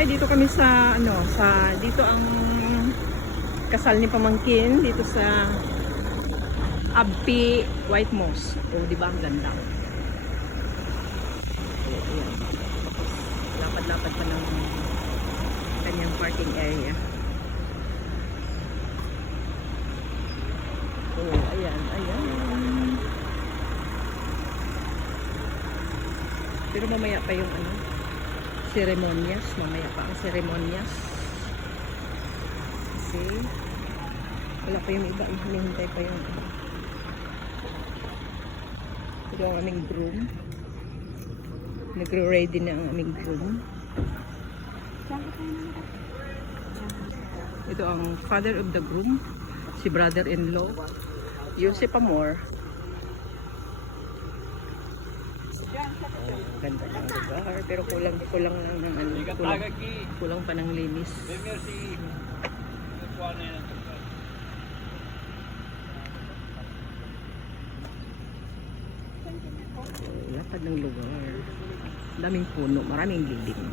Hi, dito kami sa dito ang kasal ni pamangkin dito sa Abpi White Moss. Oh, di ba ang ganda? Ayan. Lapad-lapad pa ng kanyang parking area. Oh, ayan, ayan. Pero mamaya pa yung seremonyas. Mamaya pa ang seremonyas. Kasi wala pa yung iba. Hinihintay pa yung ito ang aming groom. Nagre-ready na ang aming groom. Ito ang father of the groom. Si brother-in-law. Joseph Amor. Ganda ng lugar, pero kulang lang ng kulang pa ng linis. Lapad ng lugar. Daming puno, maraming lilim.